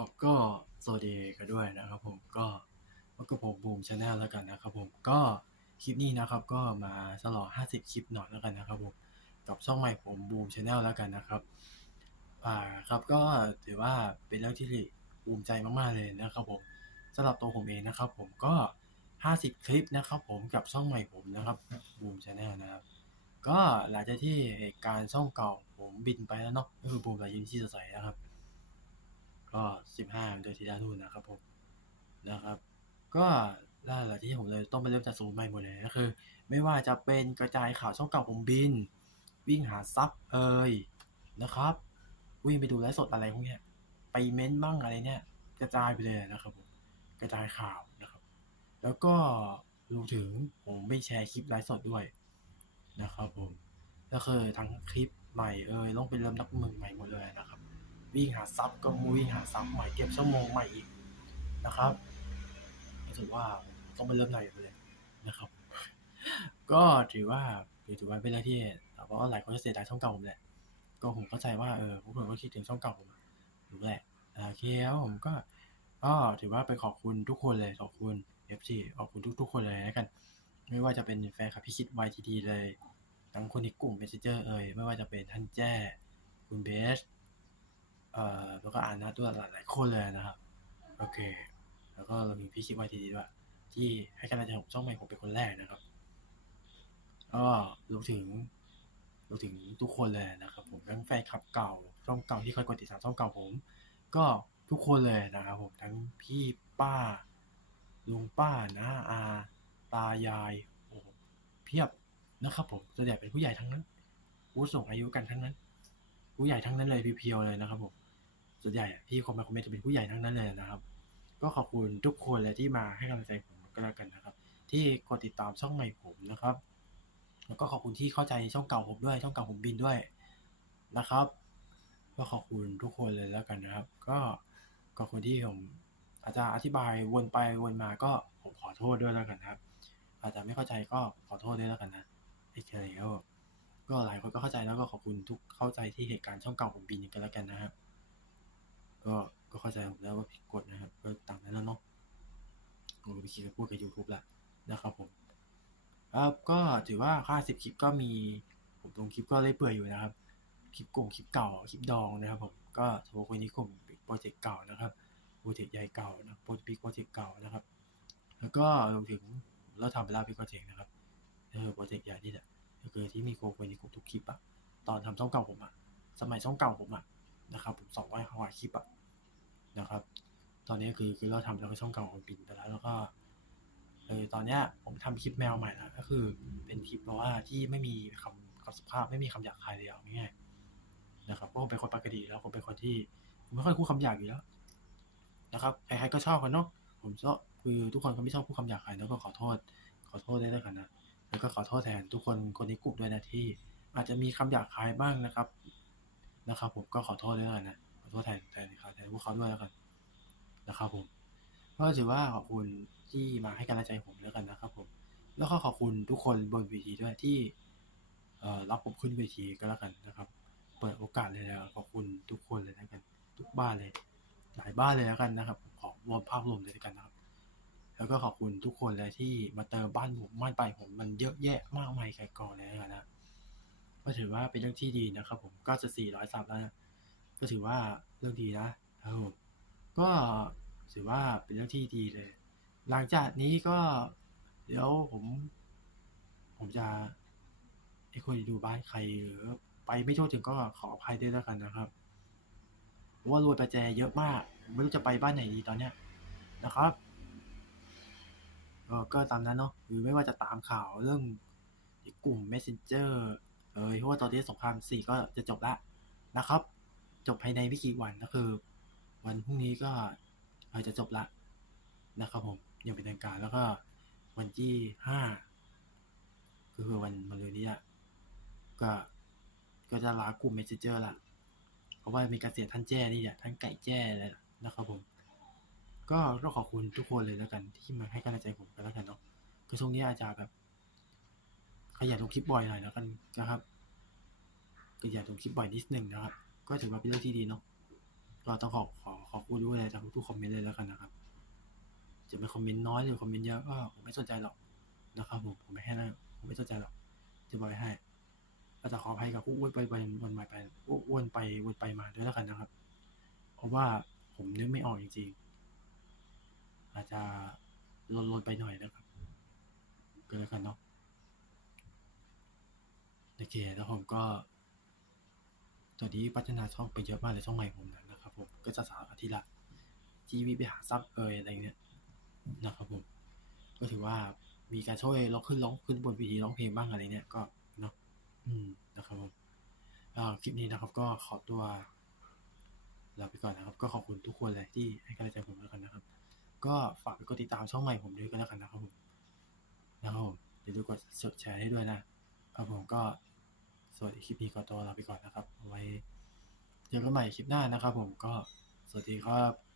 ครับก็สวัสดีกันด้วยนะครับผมก็ก็กับผมบูมชาแนลแล้วกันนะครับผมก็คลิปนี้นะครับก็มาฉลอง50 คลิปหน่อยแล้วกันนะครับผมกับช่องใหม่ผมบูมชาแนลแล้วกันนะครับอ่าครับก็ถือว่าเป็นเรื่องที่ภูมิใจมากๆเลยนะครับผมสำหรับตัวผมเองนะครับ ผมก็ 50 คลิปนะครับผมกับช่องใหม่ผมนะครับบูมชาแนลนะครับก็หลังจากที่เหตุการณ์ช่องเก่าผมบินไปแล้วเนาะก็คือบูมรายยิ้มที่สดใสนะครับ ก็สิบห้าเดือนที่แล้วนู่นนะครับผมนะครับ ก็ล่าหลังจากที่ผมเลยต้องไปเริ่มจากศูนย์ใหม่หมดเลยก็คือ ไม่ว่าจะเป็นกระจายข่าวช่องเก่าผมบิน วิ่งหาซับเอ่ยนะครับวิ่งไปดูไลฟ์สดอะไรพวกเนี้ยไปเม้นต์บ้างอะไรเนี่ย กระจายไปเลยนะครับผมกระจายข่าวนะครับ แล้วก็รวมถึงผมไปแชร์คลิปไลฟ์สดด้วยนะครับผมก็คือทั้งคลิปใหม่เอ่ยต้องเป็นเริ่มนับมือใหม่หมดเลยนะครับ วิ่งหาซับก็วิ่งหาซับใหม่เก็บชั่วโมงใหม่อีกนะครับรู้สึกว่าต้องไปเริ่มใหม่เลยนะครับ ก็ถือว่าถือว่าเป็นเรื่องที่แต่ว่าหลายคนเสียดายช่องเก่าผมแหละก็ผมเข้าใจว่าเออพวกคนก็คิดถึงช่องเก่าผมอะรู้แหละโอเคแล้วผมก็ก็ถือว่าไปขอบคุณทุกคนเลยขอบคุณ FC ขอบคุณทุก ๆ คนเลยแล้วกัน ไม่ว่าจะเป็นแฟนคลับพี่คิด YTD เลยทั้งคนในกลุ่ม Messenger เอ่ยไม่ว่าจะเป็นท่านแจ้ คุณเบส เอ่อแล้วก็อ่านนะด้วยหลายๆคนเลยนะครับ โอเค แล้วก็เรามีพี่คิด YTD ด้วยที่ให้กำลังใจผมช่องใหม่ผมเป็นคนแรกนะครับก็รวมถึงรวมถึงทุกคนเลยนะครับ ผมทั้งแฟนคลับเก่าช่องเก่าที่เคยกดติดตามช่องเก่าผม ก็ทุกคนเลยนะครับผมทั้งพี่ป้าลุงป้าน้าอาตายายโอ้เพียบนะครับ ผมส่วนใหญ่เป็นผู้ใหญ่ทั้งนั้นผู้สูงอายุกันทั้งนั้น ผู้ใหญ่ทั้งนั้นเลยเพียวๆเลยนะครับผม ส่วนใหญ่ที่คอมเมนต์คอมเมนต์จะเป็นผู้ใหญ่ทั้งนั้นเลยนะครับ ก็ขอบคุณทุกคนเลยที่มาให้กำลังใจผมก็แล้วกันนะครับ ที่กดติดตามช่องใหม่ผมนะครับ แล้วก็ขอบคุณที่เข้าใจช่องเก่าผมด้วย ช่องเก่าผมบินด้วยนะครับ ก็ขอบคุณทุกคนเลยแล้วกันนะครับ ก็ขอบคุณที่ผมอาจจะอธิบายวนไปวนมาก็ผมขอโทษด้วยแล้วกันนะครับ อาจจะไม่เข้าใจก็ขอโทษด้วยแล้วกันนะไอ้เฉยแล้วก็หลายคนก็เข้าใจแล้วก็ขอบคุณทุกเข้าใจที่เหตุการณ์ช่องเก่าผมบินกันแล้วกันนะครับ ก็ก็เข้าใจผมแล้วว่าผิดกฎนะครับ ก็ต่ามนั้นแล้วเนาะผมไปคิดจะพูดกับ YouTube ละนะครับผมครับก็ถือว่าค่าสิบคลิปก็มี ผมลงคลิปก็เล่อเปื่อยอยู่นะครับ คลิปกลุ่มคลิปเก่า คลิปดองนะครับผมก็เฉพาะคนนี้กลุ่มโปรเจกต์เก่านะครับโปรเจกต์ใหญ่เก่านะโปรเจกต์โปรเจกต์เก่านะครับ แล้วก็รวมถึงเราทำไปแล้วพี่โปรเจกต์นะครับเออโปรเจกต์ใหญ่นี่แหละก็คือที่มีโคคนในกลุ่มทุกคลิปอะตอนทำช่องเก่าผมอะสมัยช่องเก่าผมอะ นะครับผมสองร้อยกว่าคลิปอะนะครับ ตอนนี้คือคือเราทำแล้วก็ช่องเก่าของปินไปแล้ว แล้วก็เออตอนเนี้ยผมทำคลิปแมวใหม่แล้วก็คือเป็นคลิปเพราะว่าที่ไม่มีคำคำสุภาพไม่มีคำหยาบคายเลยเอาง่ายๆนะครับเพราะผมเป็นคนปกติแล้วผมเป็นคนที่ผมไม่ค่อยพูดคำหยาบอยู่แล้วนะครับใครๆก็ชอบกันเนาะผมชอบคือทุกคนก็ไม่ชอบพูดคำหยาบคายแล้วก็ขอโทษ ขอโทษได้วยแล้วกันนะแล้วก็ขอโทษแทนทุกคนคนในกลุ่มด้วยนะที่ อาจจะมีคำหยาบคายบ้างนะครับ นะครับผมก็ขอโทษด้วยกันนะขอโทษแทนแทนเขาแทนพวกเขาด้วยแล้วกันนะครับผมก็ถือว่าขอบคุณที่มาให้กำลังใจผมแล้วกันนะครับ ผม แล้วก็ขอบคุณทุกคนบนเวทีด้วยที่เอ่อรับผมขึ้นเวทีก็แล้วกันนะครับ เปิดโอกาสเลยแล้วขอบคุณทุกคนเลยแล้วกัน ทุกบ้านเลย หลายบ้านเลยแล้วกันนะครับ ขอรวมภาพรวมเลยแล้วกันนะครับ แล้วก็ขอบคุณทุกคนเลยที่มาเติมบ้านผมบ้านไปผมมันเยอะแยะมากมายไกลกองเลยแล้วกันนะ ก็ถือว่าเป็นเรื่องที่ดีนะครับผมก็จะสี่ร้อยซับแล้วนะก็ถือว่าเรื่องดีนะครับผมก็ถือว่าเป็นเรื่องที่ดีเลย หลังจากนี้ก็เดี๋ยวผม ผมจะไอ้คนดูบ้านใครหรือไปไม่ทั่วถึงก็ขออภัยด้วยแล้วกันนะครับเพราะว่ารวยประแจเยอะมาก ไม่รู้จะไปบ้านไหนดีตอนเนี้ยนะครับก็ตามนั้นเนาะหรือไม่ว่าจะตามข่าวเรื่องกลุ่ม messenger เอยเพราะว่าตอนนี้สงครามสี่ก็จะจบละนะครับ จบภายในไม่กี่วันก็คือ วันพรุ่งนี้ก็อาจจะจบละนะครับผมยังเป็นทางการแล้วก็วันที่ห้าก็คือวันมะรืนนี้อะก็ก็จะลากลุ่ม messenger ละเพราะว่ามีการเสียท่านแจ้นี่แหละท่านไก่แจ้เลยนะครับผม ก็ต้องขอบคุณทุกคนเลยแล้วกันที่มาให้กำลังใจผมกันแล้วกันเนาะก็ช่วงนี้อาจจะแบบ ขยันลงคลิปบ่อยหน่อยแล้วกันนะครับขยันลงคลิปบ่อยนิดนึงนะครับ ก็ถือว่าเป็นเรื่องที่ดีเนาะก็ต้องขอขอขอพูดด้วยอะไรจากทุกคอมเมนต์เลยแล้วกันนะครับ จะเป็นคอมเมนต์น้อยหรือคอมเมนต์เยอะก็ผมไม่สนใจหรอกนะครับผมผมไม่ให้นะผมไม่สนใจหรอกจะบอกให้ก็จะขออภัยกับผู้อ้วนไปไปวนมาไปอ้วนไปวนไปมาด้วยแล้วกันนะครับ เพราะว่าผมนึกไม่ออกจริงๆอาจจะลนๆไปหน่อยนะครับก็แล้วกันเนาะ โอเค แล้วผมก็ตอนนี้พัฒนาช่องไปเยอะมากเลยช่องใหม่ผมนั้นะครับผมก็จะสามอาทิตย์ละทีวีไปหาซับเอยอะไรเงี้ยนะครับผมก็ถือว่ามีการช่วยร้องขึ้นร้องขึ้นบนวีดีร้องเพลงบ้างอะไรเนี่ยก็เนาะอืมนะครับผมอ่าคลิปนี้นะครับก็ขอตัวลาไปก่อนนะครับ ก็ขอบคุณทุกคนเลยที่ให้กำลังใจผมแล้วกันนะครับ ก็ฝากไปกดติดตามช่องใหม่ผมด้วยก็แล้วกันนะครับผมนะครับผมอย่าลืมกดกดแชร์ให้ด้วยนะครับผมก็ สวัสดีคลิปนี้ก็ตัวลาไปก่อนนะครับเอาไว้เจอกันใหม่คลิปหน้านะครับผมก็สวัสดีครับ